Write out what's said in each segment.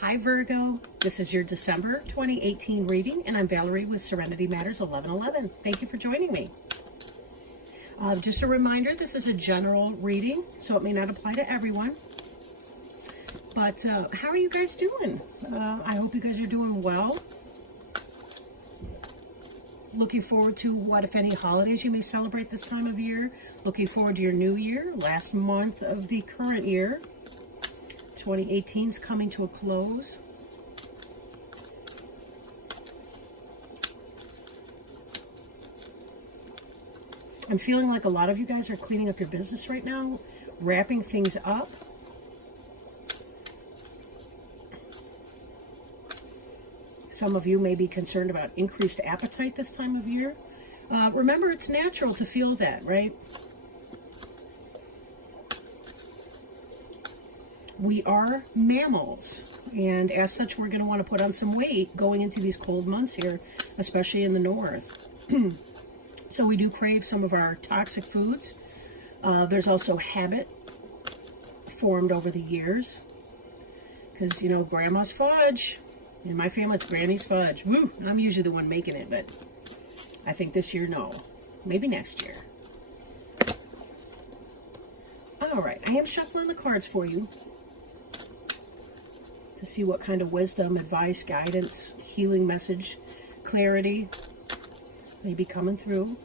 Hi Virgo, this is your December 2018 reading, and I'm Valerie with Serenity Matters 1111. Thank you for joining me. Just a reminder, this is a general reading, so it may not apply to everyone. But how are you guys doing? I hope you guys are doing well. Looking forward to what, if any, holidays you may celebrate this time of year. Looking forward to your new year, last month of the current year. 2018 is coming to a close. I'm feeling like a lot of you guys are cleaning up your business right now, wrapping things up. Some of you may be concerned about increased appetite this time of year. Remember, it's natural to feel that, right? We are mammals, and as such, we're going to want to put on some weight going into these cold months here, especially in the north. So we do crave some of our toxic foods. There's also habit formed over the years, because, you know, grandma's fudge. In my family, it's granny's fudge. Woo! I'm usually the one making it, but I think this year, no. Maybe next year. All right, I am shuffling the cards for you to see what kind of wisdom, advice, guidance, healing message, clarity may be coming through.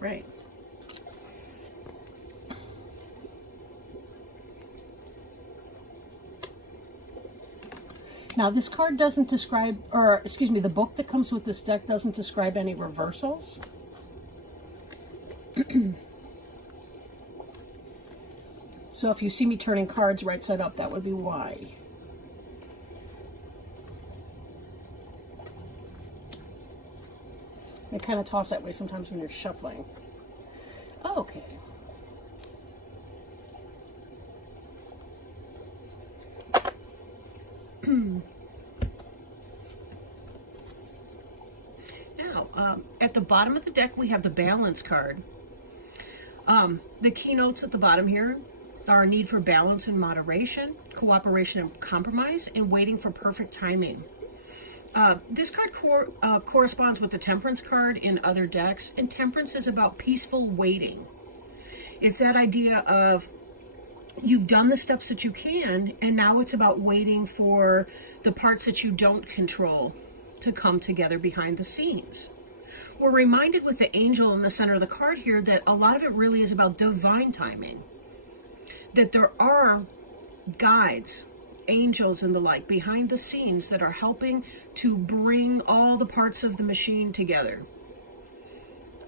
Right. Now, this card doesn't describe, or excuse me, the book that comes with this deck doesn't describe any reversals. So if you see me turning cards right side up, that would be why. They kind of toss that way sometimes when you're shuffling. Okay. Now, at the bottom of the deck, we have the balance card. The keynotes at the bottom here are a need for balance and moderation, cooperation and compromise, and waiting for perfect timing. This card corresponds with the Temperance card in other decks, and Temperance is about peaceful waiting. It's that idea of you've done the steps that you can, and now it's about waiting for the parts that you don't control to come together behind the scenes. We're reminded with the angel in the center of the card here that a lot of it really is about divine timing. That there are guides, angels and the like behind the scenes that are helping to bring all the parts of the machine together.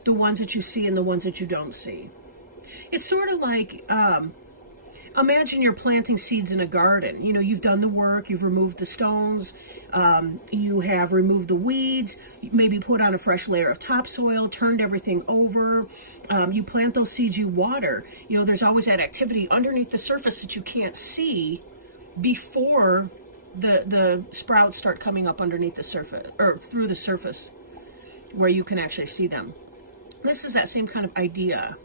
The ones that you see and the ones that you don't see. It's sort of like, imagine you're planting seeds in a garden. You know, you've done the work, you've removed the stones, you have removed the weeds, maybe put on a fresh layer of topsoil, turned everything over, you plant those seeds, you water. You know, there's always that activity underneath the surface that you can't see before the sprouts start coming up underneath the surface, or through the surface where you can actually see them. This is that same kind of idea.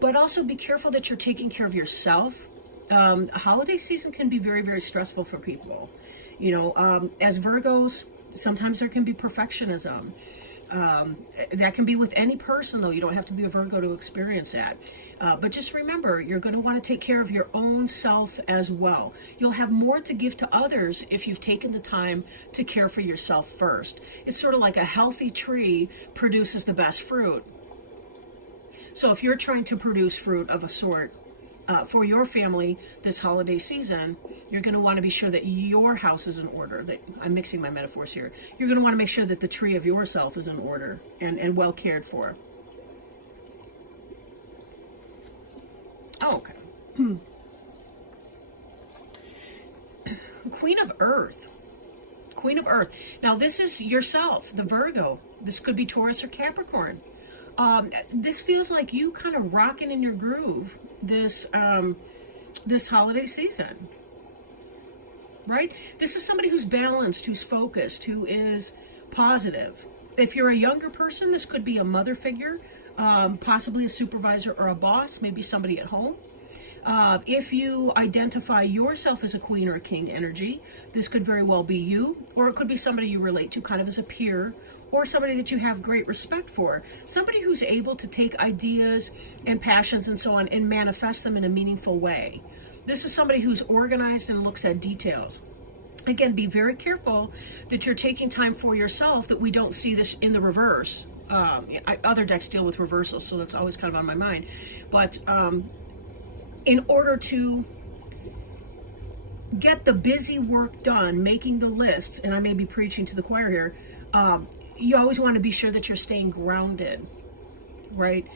But also be careful that you're taking care of yourself. A holiday season can be very, very stressful for people. You know, as Virgos, sometimes there can be perfectionism. That can be with any person, though. You don't have to be a Virgo to experience that. But just remember, you're going to want to take care of your own self as well. You'll have more to give to others if you've taken the time to care for yourself first. It's sort of like a healthy tree produces the best fruit. So if you're trying to produce fruit of a sort for your family this holiday season, you're going to want to be sure that your house is in order. That I'm mixing my metaphors here. You're going to want to make sure that the tree of yourself is in order and well cared for. Oh, okay. Queen of Earth. Queen of Earth. Now, this is yourself, the Virgo. This could be Taurus or Capricorn. This feels like you kind of rocking in your groove this this holiday season, right? This is somebody who's balanced, who's focused, who is positive. If you're a younger person, this could be a mother figure, possibly a supervisor or a boss, maybe somebody at home. If you identify yourself as a queen or a king energy, this could very well be you, or it could be somebody you relate to kind of as a peer, or somebody that you have great respect for. Somebody who's able to take ideas and passions and so on and manifest them in a meaningful way. This is somebody who's organized and looks at details. Again, be very careful that you're taking time for yourself, that we don't see this in the reverse. Other decks deal with reversals, so that's always kind of on my mind. But in order to get the busy work done, making the lists, and I may be preaching to the choir here, you always want to be sure that you're staying grounded, right?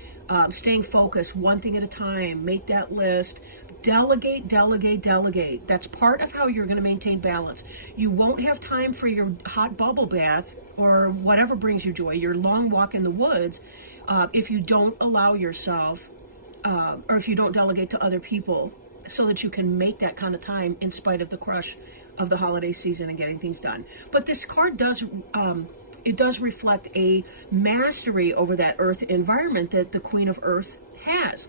Staying focused, one thing at a time, make that list, delegate, delegate, delegate. That's part of how you're going to maintain balance. You won't have time for your hot bubble bath or whatever brings you joy, your long walk in the woods, if you don't allow yourself or if you don't delegate to other people so that you can make that kind of time in spite of the crush of the holiday season and getting things done. But this card does, it does reflect a mastery over that earth environment that the Queen of Earth has.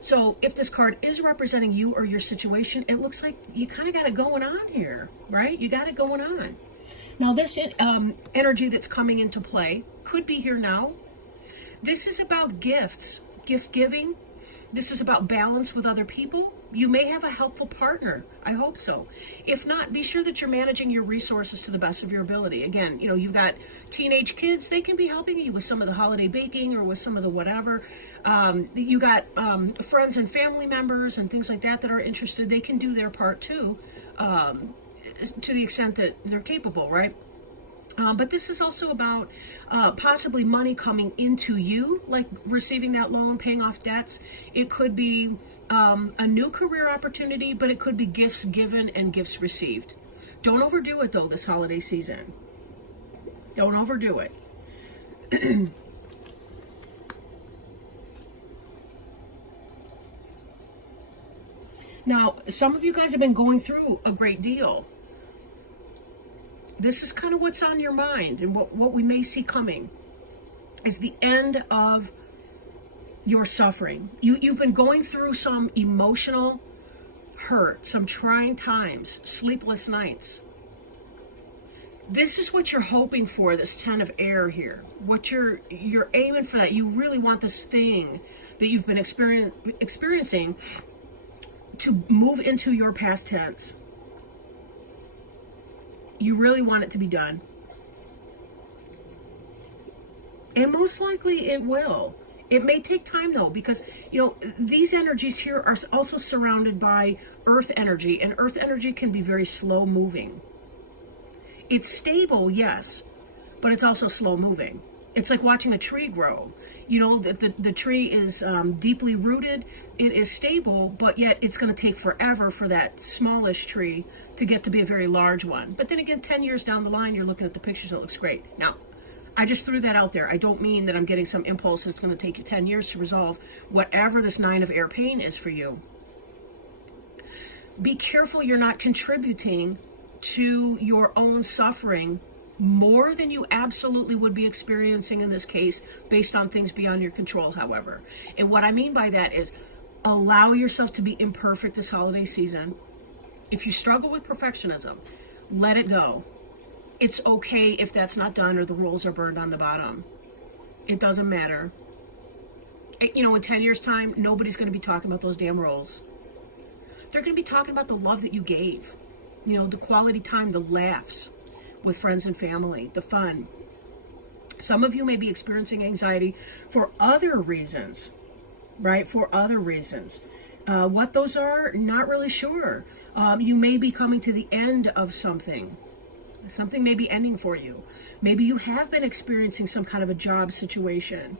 So if this card is representing you or your situation, it looks like you kind of got it going on here, right? You got it going on. Now this energy that's coming into play could be here now. This is about gifts. Gift giving. This is about balance with other people. You may have a helpful partner. I hope so. If not, be sure that you're managing your resources to the best of your ability. Again, you know, you've got teenage kids. They can be helping you with some of the holiday baking or with some of the whatever. You got friends and family members and things like that that are interested. They can do their part too, to the extent that they're capable, right? But this is also about possibly money coming into you, like receiving that loan, paying off debts. It could be a new career opportunity, but it could be gifts given and gifts received. Don't overdo it, though, this holiday season. Don't overdo it. Now, some of you guys have been going through a great deal. This is kind of what's on your mind, and what we may see coming is the end of your suffering. You've been going through some emotional hurt, some trying times, sleepless nights. This is what you're hoping for, this 10 of air here. What you're aiming for, that you really want this thing that you've been experiencing to move into your past tense. You really want it to be done. And most likely it will. It may take time though, because, you know, these energies here are also surrounded by earth energy, and earth energy can be very slow moving. It's stable, yes, but it's also slow moving. It's like watching a tree grow. You know, the tree is deeply rooted, it is stable, but yet it's going to take forever for that smallish tree to get to be a very large one. But then again, 10 years down the line, you're looking at the pictures, it looks great. Now, I just threw that out there. I don't mean that I'm getting some impulse that's going to take you 10 years to resolve whatever this 9 of air pain is for you. Be careful you're not contributing to your own suffering more than you absolutely would be experiencing in this case, based on things beyond your control, however. And what I mean by that is, allow yourself to be imperfect this holiday season. If you struggle with perfectionism, let it go. It's okay if that's not done or the rules are burned on the bottom. It doesn't matter. You know, in 10 years' time, nobody's going to be talking about those damn rules. They're going to be talking about the love that you gave. You know, the quality time, the laughs with friends and family, the fun. Some of you may be experiencing anxiety for other reasons, right? For other reasons. What those are, not really sure. You may be coming to the end of something. Something may be ending for you. Maybe you have been experiencing some kind of a job situation.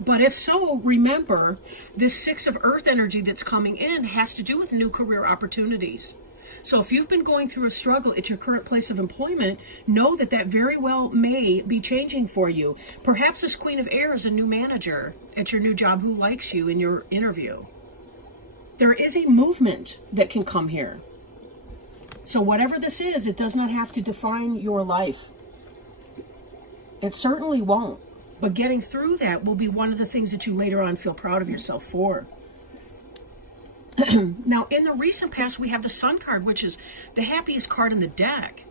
But if so, remember, this Six of Earth energy that's coming in has to do with new career opportunities. So if you've been going through a struggle at your current place of employment, know that that very well may be changing for you. Perhaps this Queen of Air is a new manager at your new job who likes you in your interview. There is a movement that can come here. So whatever this is, it does not have to define your life. It certainly won't. But getting through that will be one of the things that you later on feel proud of yourself for. Now, in the recent past, we have the Sun card, which is the happiest card in the deck.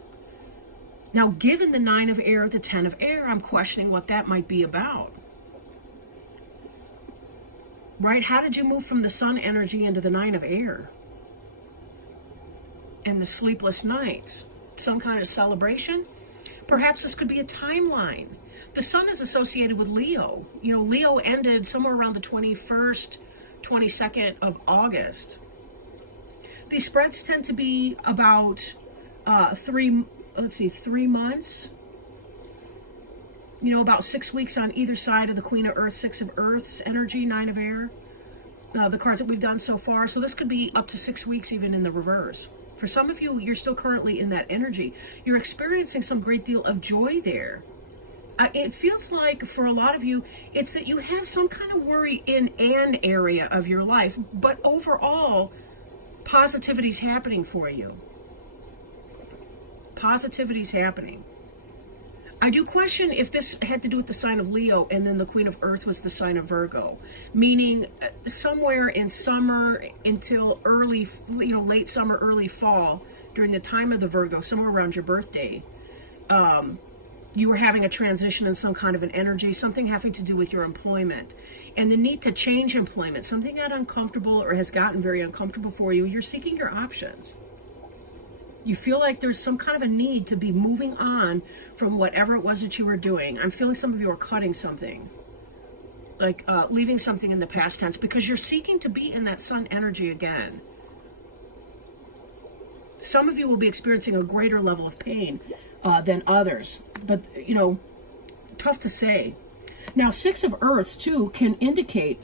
Now, given the Nine of Air, the Ten of Air, I'm questioning what that might be about. Right? How did you move from the Sun energy into the Nine of Air? And the sleepless nights? Some kind of celebration? Perhaps this could be a timeline. The Sun is associated with Leo. You know, Leo ended somewhere around the 21st, 22nd of August. These spreads tend to be about 3 months. You know, about 6 weeks on either side of the Queen of Earth, Six of Earth's energy, Nine of Air. The cards that we've done so far. So this could be up to 6 weeks even in the reverse. For some of you, you're still currently in that energy. You're experiencing some great deal of joy there. It feels like for a lot of you, it's that you have some kind of worry in an area of your life, but overall, positivity's happening for you. Positivity's happening. I do question if this had to do with the sign of Leo and then the Queen of Earth was the sign of Virgo, meaning somewhere in summer until early, late summer, early fall, during the time of the Virgo, somewhere around your birthday, you were having a transition in some kind of an energy, something having to do with your employment. And the need to change employment, something got uncomfortable or has gotten very uncomfortable for you, you're seeking your options. You feel like there's some kind of a need to be moving on from whatever it was that you were doing. I'm feeling some of you are cutting something, like leaving something in the past tense, because you're seeking to be in that Sun energy again. Some of you will be experiencing a greater level of pain than others, but tough to say. Now, Six of Earths too can indicate,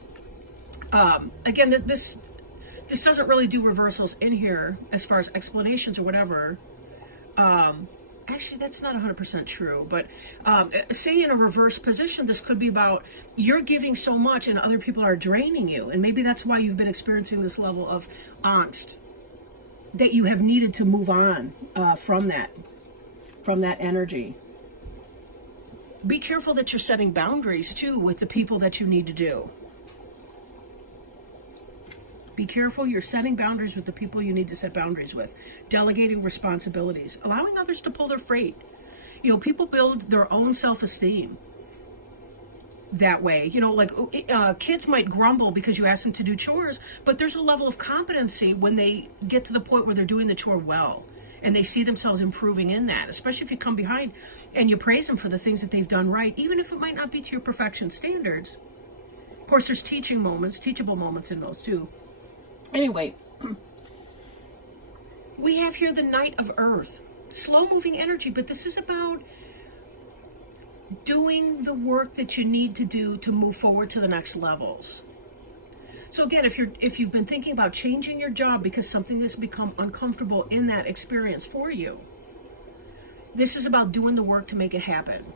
again, this doesn't really do reversals in here as far as explanations or whatever. Actually, that's not 100% true, but say in a reverse position, this could be about you're giving so much and other people are draining you, and maybe that's why you've been experiencing this level of angst, that you have needed to move on from that energy. Be careful that you're setting boundaries too with the people that you need to do. Be careful you're setting boundaries with the people you need to set boundaries with. Delegating responsibilities. Allowing others to pull their freight. People build their own self-esteem that way. Kids might grumble because you ask them to do chores, but there's a level of competency when they get to the point where they're doing the chore well. And they see themselves improving in that, especially if you come behind and you praise them for the things that they've done right, even if it might not be to your perfection standards. Of course, there's teachable moments in those too. Anyway, we have here the Knight of Earth. Slow-moving energy, but this is about doing the work that you need to do to move forward to the next levels. So again, if you've been thinking about changing your job because something has become uncomfortable in that experience for you, this is about doing the work to make it happen.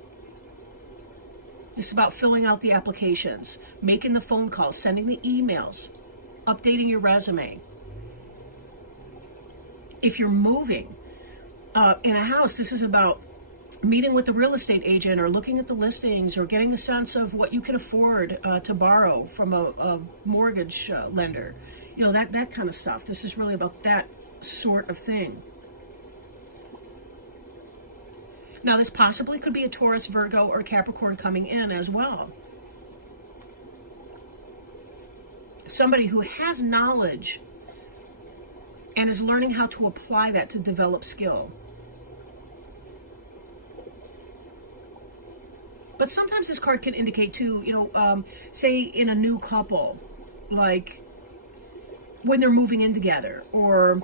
It's about filling out the applications, making the phone calls, sending the emails, updating your resume. If you're moving in a house, this is about meeting with the real estate agent or looking at the listings or getting a sense of what you can afford to borrow from a mortgage lender. That kind of stuff. This is really about that sort of thing. Now, this possibly could be a Taurus, Virgo, or Capricorn coming in as well. Somebody who has knowledge and is learning how to apply that to develop skill. But sometimes this card can indicate too, say in a new couple, like when they're moving in together, or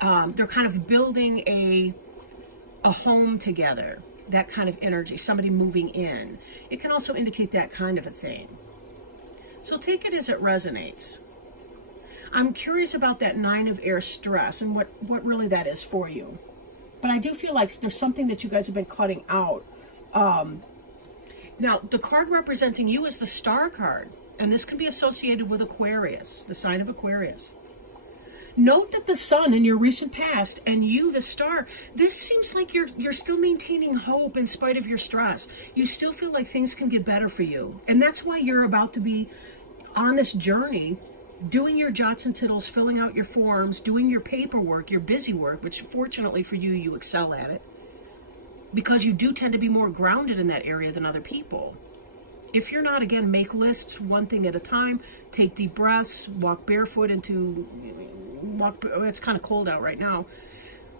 they're kind of building a home together. that kind of energy, somebody moving in. It can also indicate that kind of a thing. So take it as it resonates. I'm curious about that 9 of air stress and what really that is for you. But I do feel like there's something that you guys have been cutting out. Now, the card representing you is the Star card. And this can be associated with Aquarius, the sign of Aquarius. Note that the sun in your recent past and you, the star, this seems like you're still maintaining hope in spite of your stress. You still feel like things can get better for you. And that's why you're about to be on this journey, doing your jots and tittles, filling out your forms, doing your paperwork, your busy work, which fortunately for you, you excel at it. Because you do tend to be more grounded in that area than other people. If you're not, again, make lists one thing at a time, take deep breaths, walk barefoot it's kind of cold out right now,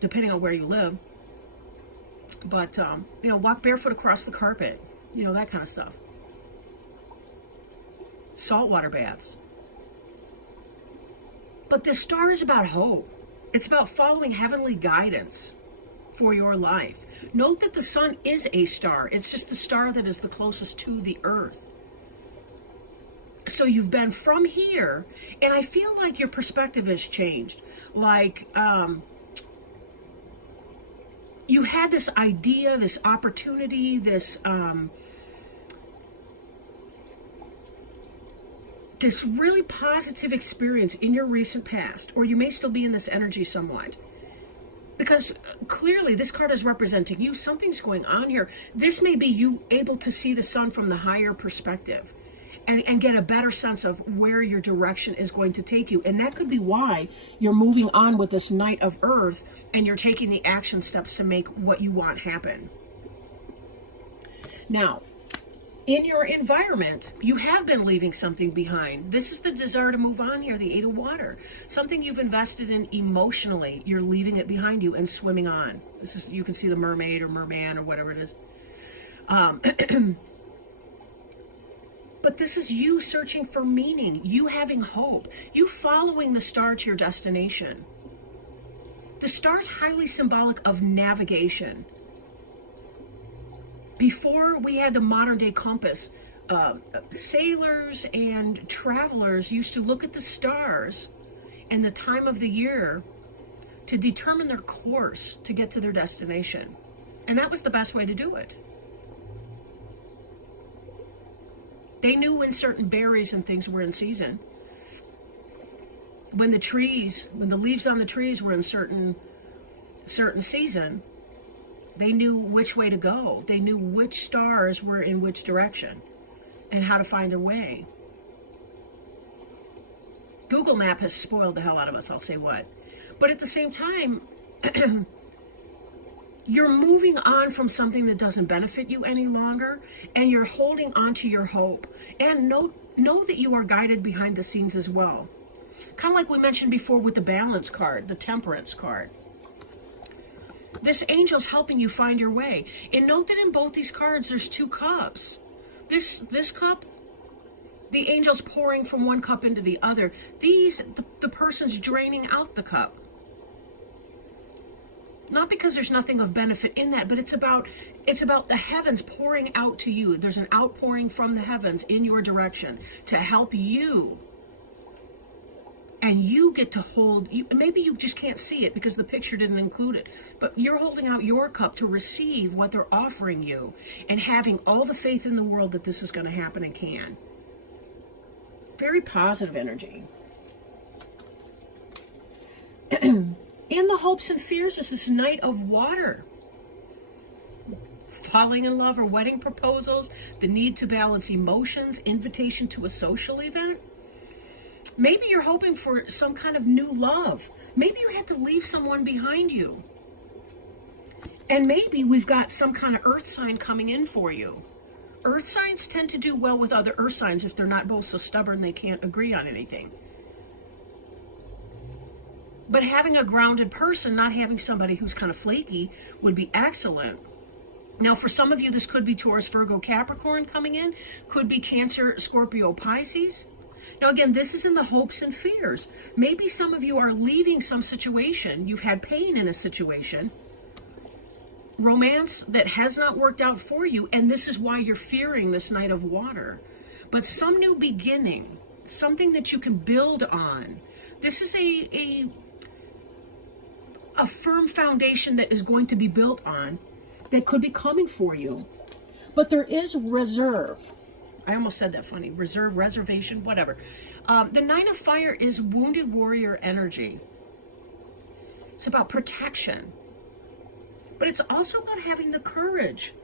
depending on where you live. But, walk barefoot across the carpet, that kind of stuff. Saltwater baths. But this star is about hope. It's about following heavenly guidance for your life. Note that the sun is a star. It's just the star that is the closest to the earth. So you've been from here, and I feel like your perspective has changed. Like, you had this idea, this opportunity, this really positive experience in your recent past, or you may still be in this energy somewhat. Because clearly this card is representing you. Something's going on here. This may be you able to see the sun from the higher perspective and get a better sense of where your direction is going to take you. And that could be why you're moving on with this Knight of Earth and you're taking the action steps to make what you want happen. Now, in your environment, you have been leaving something behind. This is the desire to move on here, the 8 of Water. Something you've invested in emotionally, you're leaving it behind you and swimming on. This is, you can see the mermaid or merman or whatever it is. But this is you searching for meaning, you having hope, you following the star to your destination. The star's highly symbolic of navigation. Before we had the modern day compass, sailors and travelers used to look at the stars and the time of the year to determine their course to get to their destination. And that was the best way to do it. They knew when certain berries and things were in season. When the leaves on the trees were in certain season, they knew which way to go. They knew which stars were in which direction and how to find their way. Google Map has spoiled the hell out of us, I'll say what. But at the same time, you're moving on from something that doesn't benefit you any longer, and you're holding on to your hope. And know that you are guided behind the scenes as well. Kind of like we mentioned before with the Balance card, the Temperance card. This angel's helping you find your way. And note that in both these cards, there's 2 cups. This cup, the angel's pouring from one cup into the other. The person's draining out the cup. Not because there's nothing of benefit in that, but it's about the heavens pouring out to you. There's an outpouring from the heavens in your direction to help you. And you get to hold, maybe you just can't see it because the picture didn't include it, but you're holding out your cup to receive what they're offering you and having all the faith in the world that this is going to happen and can. Very positive energy. In the hopes and fears is this Knight of Water. Falling in love or wedding proposals, the need to balance emotions, invitation to a social event. Maybe you're hoping for some kind of new love. Maybe you had to leave someone behind you. And maybe we've got some kind of earth sign coming in for you. Earth signs tend to do well with other earth signs if they're not both so stubborn they can't agree on anything. But having a grounded person, not having somebody who's kind of flaky, would be excellent. Now, for some of you, this could be Taurus, Virgo, Capricorn coming in. Could be Cancer, Scorpio, Pisces. Now, again, this is in the hopes and fears. Maybe some of you are leaving some situation. You've had pain in a situation. romance that has not worked out for you, and this is why you're fearing this Knight of Water. But some new beginning, something that you can build on. This is a firm foundation that is going to be built on, that could be coming for you. But there is reserve. I almost said that funny. Reserve, reservation, whatever. The Nine of Fire is wounded warrior energy. It's about protection. But it's also about having the courage.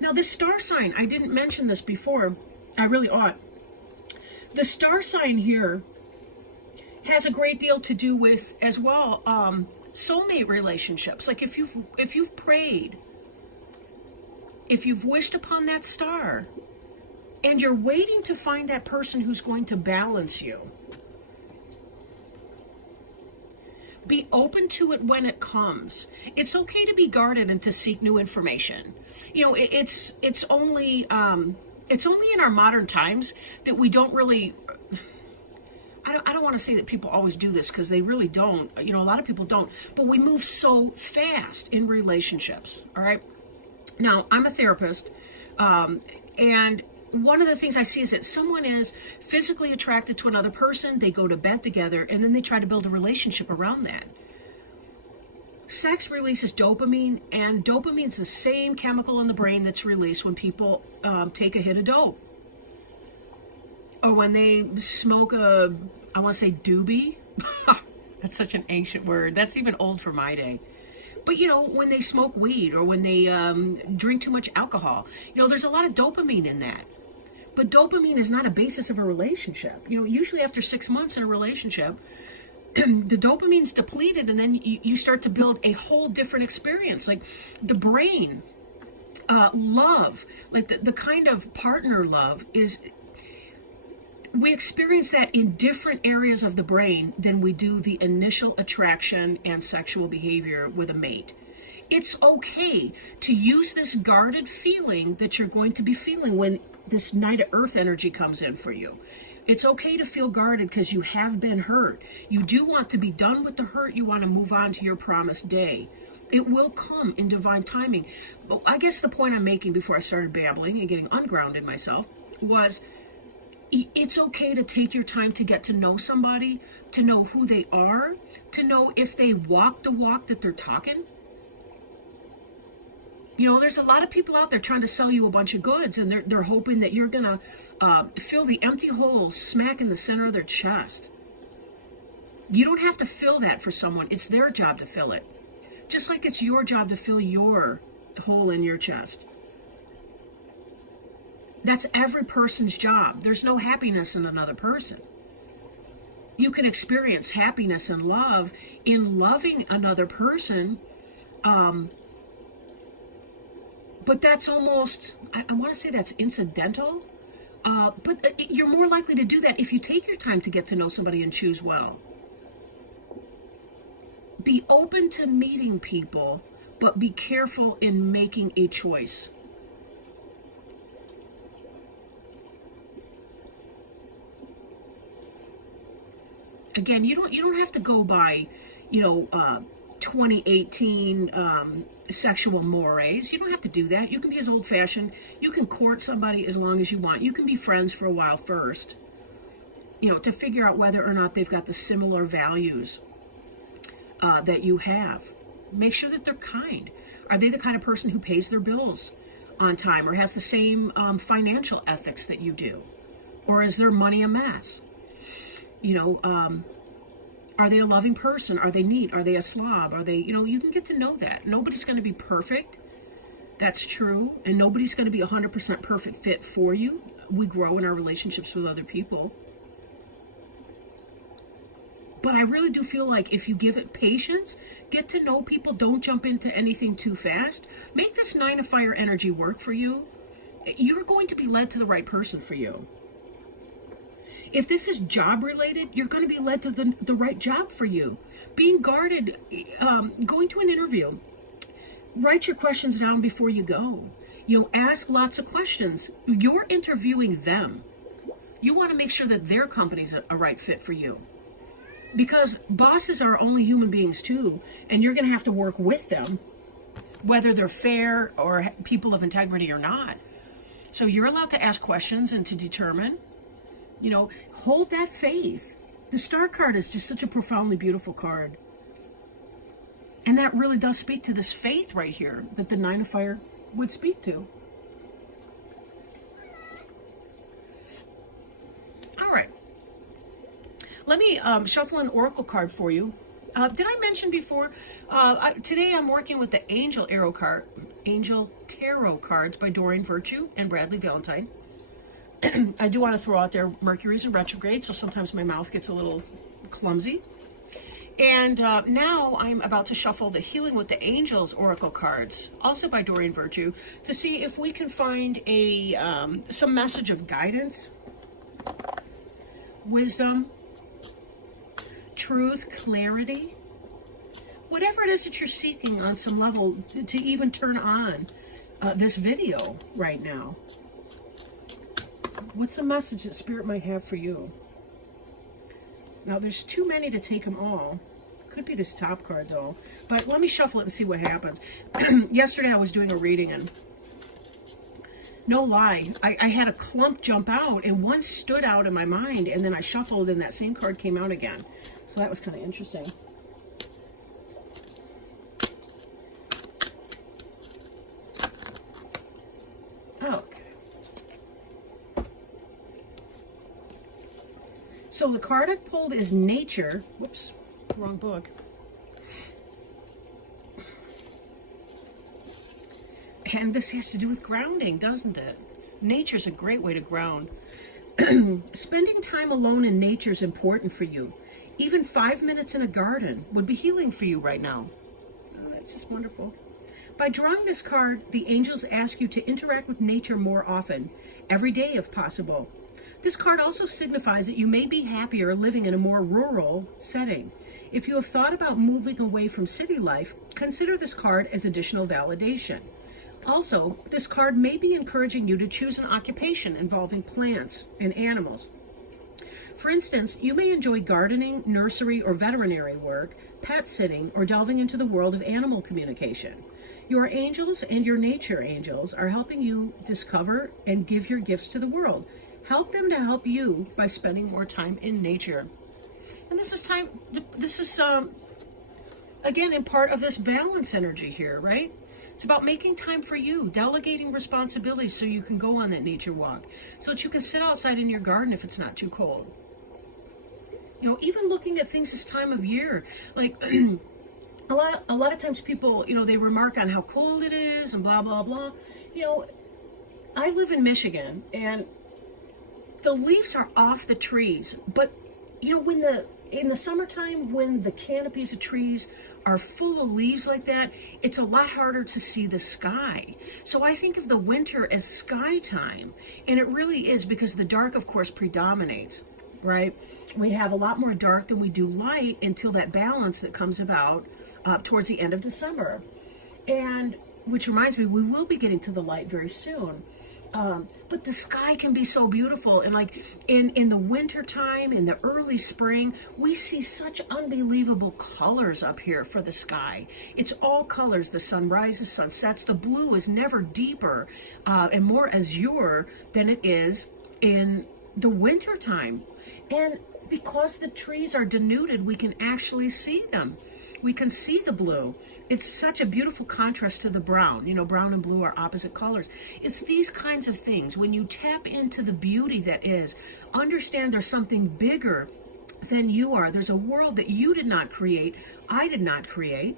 Now, this star sign, I didn't mention this before. I really ought. The star sign here has a great deal to do with, as well, soulmate relationships. Like if you've prayed, if you've wished upon that star, and you're waiting to find that person who's going to balance you, be open to it when it comes. It's okay to be guarded and to seek new information. You know, it's only in our modern times that we don't really. I don't want to say that people always do this, because they really don't. You know, a lot of people don't. But we move so fast in relationships. All right. Now, I'm a therapist, and one of the things I see is that someone is physically attracted to another person, they go to bed together, and then they try to build a relationship around that. Sex releases dopamine, and dopamine is the same chemical in the brain that's released when people take a hit of dope. Or when they smoke I want to say doobie. That's such an ancient word. That's even old for my day. But, you know, when they smoke weed, or when they drink too much alcohol, you know, there's a lot of dopamine in that. But dopamine is not a basis of a relationship. You know, usually after 6 months in a relationship, the dopamine's depleted, and then you start to build a whole different experience. Like the brain, love, like the kind of partner love is, we experience that in different areas of the brain than we do the initial attraction and sexual behavior with a mate. It's okay to use this guarded feeling that you're going to be feeling when this Knight of Earth energy comes in for you. It's okay to feel guarded because you have been hurt. You do want to be done with the hurt. You want to move on to your promised day. It will come in divine timing. But I guess the point I'm making before I started babbling and getting ungrounded myself was, it's okay to take your time to get to know somebody, to know who they are, to know if they walk the walk that they're talking. You know, there's a lot of people out there trying to sell you a bunch of goods, and they're hoping that you're going to fill the empty hole smack in the center of their chest. You don't have to fill that for someone. It's their job to fill it. Just like it's your job to fill your hole in your chest. That's every person's job. There's no happiness in another person. You can experience happiness and love in loving another person, but that's almost, I want to say that's incidental, but you're more likely to do that if you take your time to get to know somebody and choose well. Be open to meeting people, but be careful in making a choice. Again, you don't have to go by, 2018 sexual mores. You don't have to do that. You can be as old-fashioned. You can court somebody as long as you want. You can be friends for a while first, to figure out whether or not they've got the similar values that you have. Make sure that they're kind. Are they the kind of person who pays their bills on time, or has the same financial ethics that you do? Or is their money a mess? Are they a loving person? Are they neat? Are they a slob? Are they, you can get to know that. Nobody's going to be perfect. That's true. And nobody's going to be 100% perfect fit for you. We grow in our relationships with other people. But I really do feel like if you give it patience, get to know people, don't jump into anything too fast. Make this 9 of Fire energy work for you. You're going to be led to the right person for you. If this is job related, you're going to be led to the right job for you. Being guarded, going to an interview, write your questions down before you go. Ask lots of questions. You're interviewing them. You want to make sure that their company's a right fit for you. Because bosses are only human beings too, and you're going to have to work with them. whether they're fair or people of integrity or not. So you're allowed to ask questions and to determine, you know, hold that faith. The Star card is just such a profoundly beautiful card. And that really does speak to this faith right here that the Nine of Fire would speak to. All right. Let me shuffle an oracle card for you. Did I mention before? Today I'm working with the Angel Tarot cards by Doreen Virtue and Bradley Valentine. I do want to throw out there Mercury's in retrograde, so sometimes my mouth gets a little clumsy. And now I'm about to shuffle the Healing with the Angels oracle cards, also by Doreen Virtue, to see if we can find a some message of guidance, wisdom, truth, clarity, whatever it is that you're seeking on some level to even turn on this video right now. What's a message that Spirit might have for you? Now, there's too many to take them all. Could be this top card, though. But let me shuffle it and see what happens. Yesterday, I was doing a reading, and no lie, I had a clump jump out, and one stood out in my mind, and then I shuffled, and that same card came out again. So that was kind of interesting. Okay. So the card I've pulled is Nature. Whoops, wrong book. And this has to do with grounding, doesn't it? Nature's a great way to ground. Spending time alone in nature is important for you. Even 5 minutes in a garden would be healing for you right now. Oh, that's just wonderful. By drawing this card, the angels ask you to interact with nature more often, every day if possible. This card also signifies that you may be happier living in a more rural setting. If you have thought about moving away from city life, consider this card as additional validation. Also, this card may be encouraging you to choose an occupation involving plants and animals. For instance, you may enjoy gardening, nursery, or veterinary work, pet sitting, or delving into the world of animal communication. Your angels and your nature angels are helping you discover and give your gifts to the world. Help them to help you by spending more time in nature. And this is again, in part of this balance energy here, right? It's about making time for you, delegating responsibilities so you can go on that nature walk, so that you can sit outside in your garden if it's not too cold. You know, even looking at things this time of year, like a lot of times people, you know, they remark on how cold it is and blah, blah, blah. You know, I live in Michigan, and the leaves are off the trees, but you know, in the summertime, when the canopies of trees are full of leaves like that, it's a lot harder to see the sky. So I think of the winter as sky time, and it really is, because the dark, of course, predominates, right? We have a lot more dark than we do light until that balance that comes about towards the end of December. And which reminds me, we will be getting to the light very soon. But the sky can be so beautiful. And like in the winter time, in the early spring, we see such unbelievable colors up here for the sky. It's all colors. The sun rises, sun sets. The blue is never deeper and more azure than it is in the winter time. And because the trees are denuded, we can actually see them. We can see the blue. It's such a beautiful contrast to the brown. You know, brown and blue are opposite colors. It's these kinds of things. When you tap into the beauty that is, understand there's something bigger than you are. There's a world that you did not create, I did not create.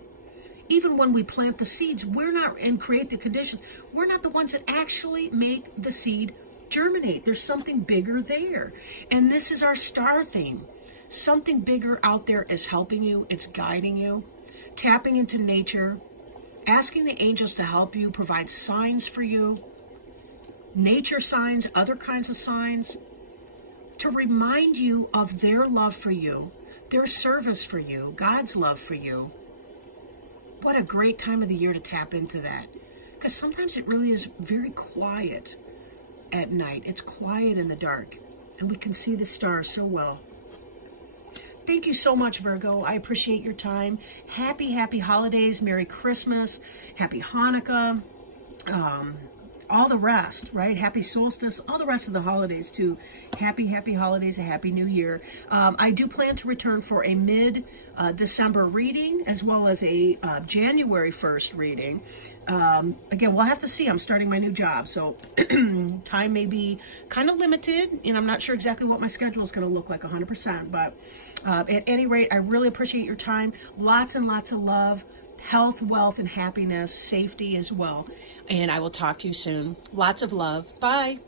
Even when we plant the seeds, we're not, and create the conditions, we're not the ones that actually make the seed germinate. There's something bigger there. And this is our star theme. Something bigger out there is helping you. It's guiding you. Tapping into nature. Asking the angels to help you, provide signs for you. Nature signs, other kinds of signs. To remind you of their love for you. Their service for you. God's love for you. What a great time of the year to tap into that. Because sometimes it really is very quiet at night. It's quiet in the dark. And we can see the stars so well. thank you so much, Virgo. I appreciate your time. Happy holidays. Merry Christmas. Happy Hanukkah. All the rest, right? Happy solstice, all the rest of the holidays too. Happy holidays, a happy new year. I do plan to return for a mid-December reading as well as a January 1st reading. Again, we'll have to see. I'm starting my new job, so time may be kind of limited, and I'm not sure exactly what my schedule is going to look like 100%, but at any rate, I really appreciate your time. Lots and lots of love. Health, wealth, and happiness, safety as well. And I will talk to you soon. Lots of love. Bye.